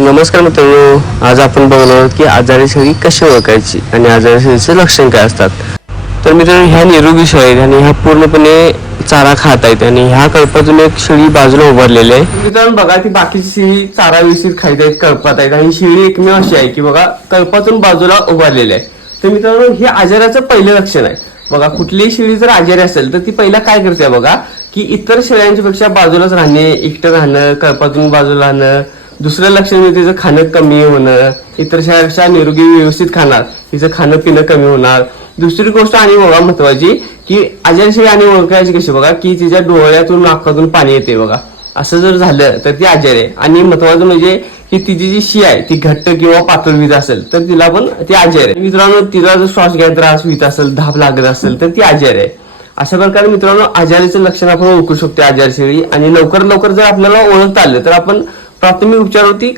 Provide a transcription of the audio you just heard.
नमस्कार मित्रांनो, आज आपण बघणार आहोत की आजारी शेळी कशी ओळखायची आणि आजारी शेळीचे लक्षण काय असतात. तर मित्रांनो, ह्या निरोगी शेळी आहेत आणि ह्या पूर्णपणे चारा खात आहेत आणि ह्या कळपातून एक शेळी बाजूला उभारलेली आहे. मित्रांनो बघा, ती बाकीची शेळी चारा व्यवस्थित खात आहेत, कळपात आहेत आणि शेळी एकमेव अशी आहे की बघा कळपातून बाजूला उभारलेली आहे. तर मित्रांनो, हे आजाराचं पहिलं लक्षण आहे. बघा, कुठलीही शेळी जर आजारी असेल तर ती पहिला काय करते बघा, की इतर शेळ्यांच्या पेक्षा बाजूलाच राहणे, एकटं राहणं, कळपातून बाजूला राहणं. दुसरं लक्षण म्हणजे तिचं खाणं कमी होणं, इतर शेळ्यापेक्षा निरोगी व्यवस्थित खाणार, तिचं खाणं पिणं कमी होणार. दुसरी गोष्ट आणि बघा महत्वाची, की आजारी शेळी आणि ओळखायची कशी बघा, की तिच्या डोळ्यातून नाकातून पाणी येते बघा. असं जर झालं तर ती आजारी आहे. आणि महत्वाचं म्हणजे की तिची जी शी आहे ती घट्ट किंवा पातळ असेल तर तिला पण ती आजारी आहे. मित्रांनो, तिला जर श्वास घ्यायला त्रास होत असेल, धाप लागत असेल तर ती आजारी आहे. अशा प्रकारे मित्रांनो आजारीचं लक्षण आपण ओळखू शकतो आजारी शेळी. आणि लवकर जर आपल्याला ओळखता आलं तर आपण प्राथमिक उपचारावरती